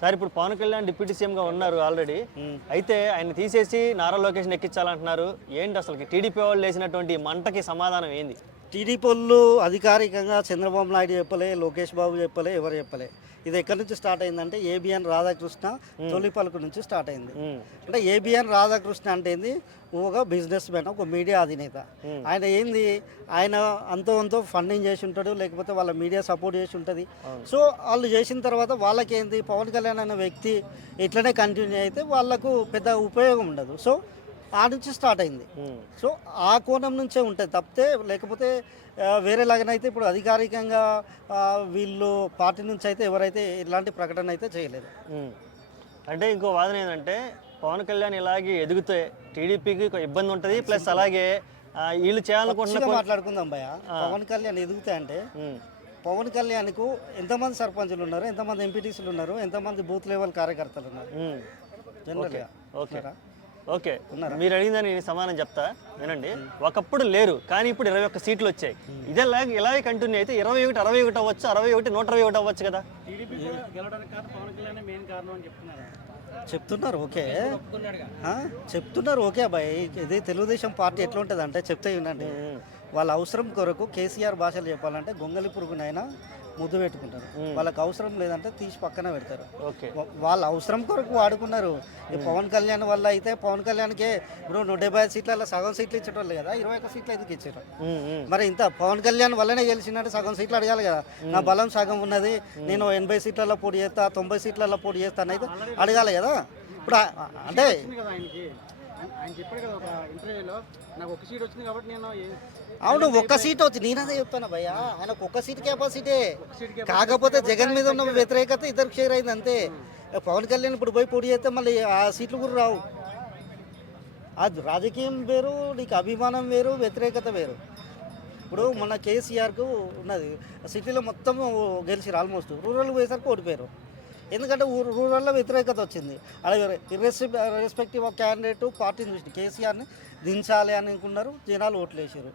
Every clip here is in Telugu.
సార్ ఇప్పుడు పవన్ కళ్యాణ్ డిప్యూటీ సీఎంగా ఉన్నారు ఆల్రెడీ. అయితే ఆయన తీసేసి నారా లోకేష్ని ఎక్కించాలంటున్నారు. ఏంటి అసలు టీడీపీ వాళ్ళు వేసినటువంటి మంటకి సమాధానం ఏంది? టీడీపీ వాళ్ళు అధికారికంగా చంద్రబాబు నాయుడు చెప్పలే, లోకేష్ బాబు చెప్పలే, ఎవరు చెప్పలే. ఇది ఎక్కడి నుంచి స్టార్ట్ అయిందంటే ఏబిఎన్ రాధాకృష్ణ తొలి పలుకు నుంచి స్టార్ట్ అయింది. అంటే ఏబిఎన్ రాధాకృష్ణ అంటే ఏంది, ఒక బిజినెస్ మ్యాన్, ఒక మీడియా అధినేత. ఆయన ఏంది, ఆయన అంతో ఫండింగ్ చేసి ఉంటాడు, లేకపోతే వాళ్ళ మీడియా సపోర్ట్ చేసి ఉంటుంది. సో వాళ్ళు చేసిన తర్వాత వాళ్ళకేంది, పవన్ కళ్యాణ్ అనే వ్యక్తి ఇట్లనే కంటిన్యూ అయితే వాళ్ళకు పెద్ద ఉపయోగం ఉండదు. సో ఆ నుంచి స్టార్ట్ అయింది. సో ఆ కోణం నుంచే ఉంటుంది తప్పితే, లేకపోతే వేరేలాగానైతే ఇప్పుడు అధికారికంగా వీళ్ళు పార్టీ నుంచి అయితే ఎవరైతే ఇలాంటి ప్రకటన అయితే చేయలేదు. అంటే ఇంకో వాదన ఏంటంటే పవన్ కళ్యాణ్ ఇలాగే ఎదిగితే టీడీపీకి ఇబ్బంది ఉంటుంది, ప్లస్ అలాగే వీళ్ళు చేయాలనుకుంటున్నా మాట్లాడుకుందాం భయ. పవన్ కళ్యాణ్ ఎదిగితే అంటే పవన్ కళ్యాణ్కు ఎంతమంది సర్పంచులు ఉన్నారు, ఎంతమంది ఎంపీటీసీలు ఉన్నారు, ఎంతమంది బూత్ లెవెల్ కార్యకర్తలు ఉన్నారు జనరల్గా. ఓకే, మీరు అడిగిందని నేను సమాధానం చెప్తా వినండి. ఒకప్పుడు లేరు, కానీ ఇప్పుడు 21 సీట్లు వచ్చాయి. ఇలాగే కంటిన్యూ అయితే 21 61 అవ్వచ్చు, 61 121 అవ్వచ్చు కదా. చెప్తున్నారు ఓకే, చెప్తున్నారు ఓకే అబ్బాయి. ఇది తెలుగుదేశం పార్టీ ఎట్లా ఉంటుంది అంటే చెప్తే వినండి, వాళ్ళ అవసరం కొరకు కేసీఆర్ భాషలు చెప్పాలంటే గొంగలి పురుగునైనా ముద్దు పెట్టుకుంటారు. వాళ్ళకి అవసరం లేదంటే తీసి పక్కన పెడతారు. వాళ్ళ అవసరం కొరకు వాడుకున్నారు. ఈ పవన్ కళ్యాణ్ వల్ల అయితే పవన్ కళ్యాణ్కే ఇప్పుడు 175 సీట్లలో సగం సీట్లు ఇచ్చేటోళ్ళు కదా, 21 సీట్లు ఎందుకు ఇచ్చారు? మరి ఇంత పవన్ కళ్యాణ్ వల్లనే గెలిచినట్టు సగం సీట్లు అడగాలి కదా. నా బలం సగం ఉన్నది, నేను 80 సీట్లలో పోటీ చేస్తా, 90 సీట్లలో పోటీ చేస్తాను అయితే అడగాలి కదా. ఇప్పుడు అంటే ఆయన చెప్పాడు కదా ఒక ఇంటర్వ్యూలో, నాకు ఒక సీట్ వచ్చింది కాబట్టి నేను. అవును, ఒక్క సీట్ వచ్చి నేనదే చెప్తాను భయ్య, ఆయనకు ఒక్క సీట్ కెపాసిటీ. కాకపోతే జగన్ మీద ఉన్న వ్యతిరేకత ఇద్దరికి షేర్ అయింది అంతే. పవన్ కళ్యాణ్ ఇప్పుడు పోయి పోటీ చేస్తే మళ్ళీ ఆ సీట్లు కూడా రావు. అది రాజకీయం వేరు, నీకు అభిమానం వేరు, వ్యతిరేకత వేరు. ఇప్పుడు మన కేసీఆర్కు ఉన్నది సిటీలో మొత్తం గెలిచిరు, ఆల్మోస్ట్ రూరల్ పోయేసరికి ఓడిపోయారు. ఎందుకంటే రూరల్లో వ్యతిరేకత వచ్చింది. అలాగే రెస్పెక్టివ్ ఆఫ్ క్యాండిడేట్ పార్టీని చూసి కేసీఆర్ని దించాలి అని అనుకున్నారు, జనాలు ఓట్లు వేసారు.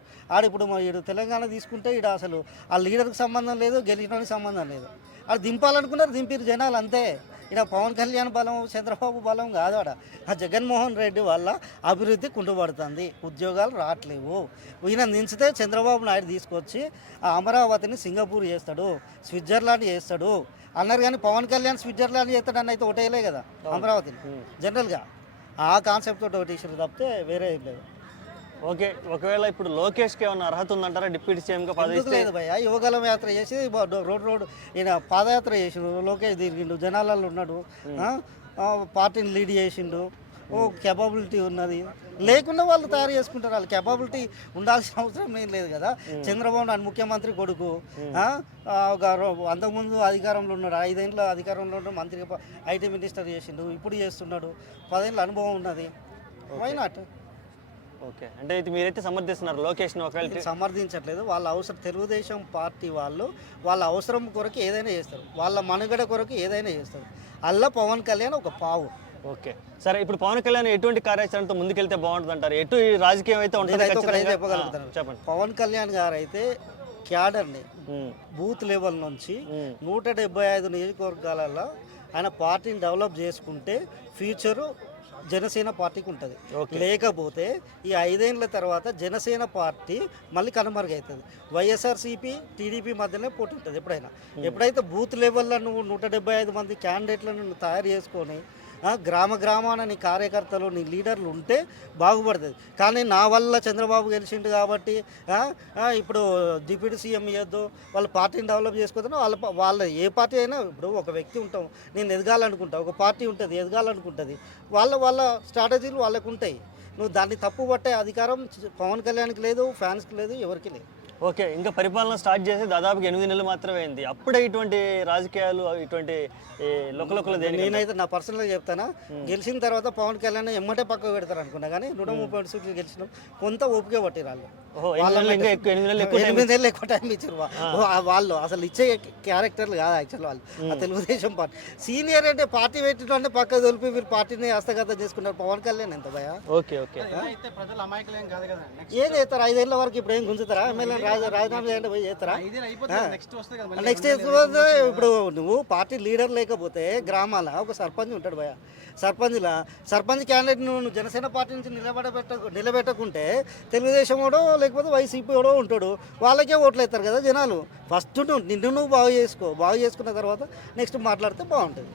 ఇప్పుడు ఈడు తెలంగాణ తీసుకుంటే ఈడ అసలు ఆ లీడర్కి సంబంధం లేదు, గెలిచడానికి సంబంధం లేదు. అది దింపాలనుకున్నారు, దింపిరు జనాలు అంతే. ఈయన పవన్ కళ్యాణ్ బలం, చంద్రబాబు బలం కాదు. ఆ జగన్మోహన్ రెడ్డి వల్ల అభివృద్ధి కుంటుపడుతుంది, ఉద్యోగాలు రావట్లేవు. ఈయన దించితే చంద్రబాబు నాయుడు తీసుకొచ్చి ఆ అమరావతిని సింగపూర్ చేస్తాడు, స్విట్జర్లాండ్ చేస్తాడు అన్నారు. కానీ పవన్ కళ్యాణ్ స్విట్జర్లాండ్ చేస్తాడని అయితే ఒకటేలే కదా అమరావతిని. జనరల్గా ఆ కాన్సెప్ట్ తోటి ఒకటి ఇష్యూ తప్పితే వేరే ఏం లేదు. ఓకే, ఒకవేళ ఇప్పుడు లోకేష్కి ఏమన్నా అర్హత ఉందంటారా డిప్యూటీ సీఎంగా పదవి? లేదు భయ్య, యువగలం యాత్ర చేసి రోడ్ ఈయన పాదయాత్ర చేసిండు, లోకేష్ తిరిగిండు, జనాలలో ఉన్నాడు, పార్టీని లీడ్ చేసిండు, కెపాబిలిటీ ఉన్నది. లేకుండా వాళ్ళు తయారు చేసుకుంటారు. వాళ్ళు కెపాబిలిటీ ఉండాల్సిన అవసరం ఏం లేదు కదా. చంద్రబాబు నాయుడు ముఖ్యమంత్రి కొడుకు, ఒక అంతకుముందు అధికారంలో ఉన్నాడు, 5 ఏళ్ళ అధికారంలో ఉన్నాడు, మంత్రిగా ఐటీ మినిస్టర్ చేసిండు, ఇప్పుడు చేస్తున్నాడు, 10 ఏళ్ళ అనుభవం ఉన్నది. Why not? ఓకే, అంటే ఇది మీరైతే సమర్థిస్తున్నారు లోకేష్ని? ఒకవేళ సమర్థించట్లేదు. వాళ్ళ అవసరం, తెలుగుదేశం పార్టీ వాళ్ళు వాళ్ళ అవసరం కొరకు ఏదైనా చేస్తారు, వాళ్ళ మనుగడ కొరకు ఏదైనా చేస్తారు. అలా పవన్ కళ్యాణ్ ఒక పావు. ఓకే సరే, ఇప్పుడు పవన్ కళ్యాణ్ ఎటువంటి కార్యాచరణతో ముందుకెళ్తే బాగుంటుంది అంటారు? ఎటు రాజకీయం అయితే ఉంటుంది చెప్పగలుగుతాను. చెప్పండి. పవన్ కళ్యాణ్ గారు అయితే క్యాడర్ని బూత్ లెవెల్ నుంచి 175 నియోజకవర్గాలలో ఆయన పార్టీని డెవలప్ చేసుకుంటే ఫ్యూచరు జనసేన పార్టీకి ఉంటుంది. లేకపోతే ఈ 5 ఏళ్ళ తర్వాత జనసేన పార్టీ మళ్ళీ కనుమరుగవుతుంది. వైఎస్ఆర్సీపీ టీడీపీ మధ్యనే పోటీ ఉంటుంది. ఎప్పుడైతే బూత్ లెవెల్లో నువ్వు 175 మంది క్యాండిడేట్లను తయారు చేసుకొని గ్రామాన నీ కార్యకర్తలు, నీ లీడర్లు ఉంటే బాగుపడుతుంది. కానీ నా వల్ల చంద్రబాబు గెలిచిండు కాబట్టి ఇప్పుడు డిప్యూటీ సీఎం ఇవ్వద్దు, వాళ్ళ పార్టీని డెవలప్ చేసుకోవద్దు. వాళ్ళ ఏ పార్టీ అయినా, ఇప్పుడు ఒక వ్యక్తి ఉంటాం, నేను ఎదగాలనుకుంటా, ఒక పార్టీ ఉంటుంది ఎదగాలనుకుంటుంది, వాళ్ళ స్ట్రాటజీలు వాళ్ళకు ఉంటాయి. నువ్వు దాన్ని తప్పు పట్టే అధికారం పవన్ కళ్యాణ్కి లేదు, ఫ్యాన్స్కి లేదు, ఎవరికి లేదు. ఓకే, ఇంకా పరిపాలన స్టార్ట్ చేసి దాదాపుగా 8 నెలలు మాత్రమే అయింది. అప్పుడే ఇటువంటి రాజకీయాలు, ఇటువంటి లొక్కలొక్కలు. నేనైతే నా పర్సనల్గా చెప్తానా, గెలిచిన తర్వాత పవన్ కళ్యాణ్ ఎమ్మటే పక్కకు పెడతారు అనుకున్నా, కానీ 130 సీట్లు గెలిచినాం, కొంత ఓపిక పట్టిరాళ్ళు. 8 నెలలు ఎక్కువ టైం ఇచ్చారు వాళ్ళు. అసలు ఇచ్చే క్యారెక్టర్లు కాదు యాక్చువల్ వాళ్ళు. ఆ తెలుగుదేశం పార్టీ సీనియర్ అంటే పార్టీ పెట్టడం అంటే పక్క తొలిపి మీరు పార్టీని హస్తగతం చేసుకున్నారు. పవన్ కళ్యాణ్ ఎంత భయ? ఓకే ఓకే, ప్రజలు అమాయకులేం కాదు కదా. ఏం చేస్తారు 5 ఏళ్ళ వరకు? ఇప్పుడు ఏం గుంజుతారా ఎమ్మెల్యే? రాజీనామా చేయండి పోయి చేస్తారా? ఐదేళ్ళు అయిపోతుంది నెక్స్ట్ వస్తుంది కదా మళ్ళీ. నెక్స్ట్ ఇప్పుడు నువ్వు పార్టీ లీడర్ లేకపోతే గ్రామాల ఒక సర్పంచ్ ఉంటాడు భయ. సర్పంచ్ క్యాండిడేట్ నువ్వు జనసేన పార్టీ నుంచి నిలబెట్టకుంటే తెలుగుదేశం వాడో లేకపోతే వైసీపీ వాడో ఉంటాడు, వాళ్ళకే ఓట్లు వేస్తారు కదా జనాలు. ఫస్ట్ నిన్ను నువ్వు బాగు చేసుకున్న తర్వాత నెక్స్ట్ మాట్లాడితే బాగుంటుంది.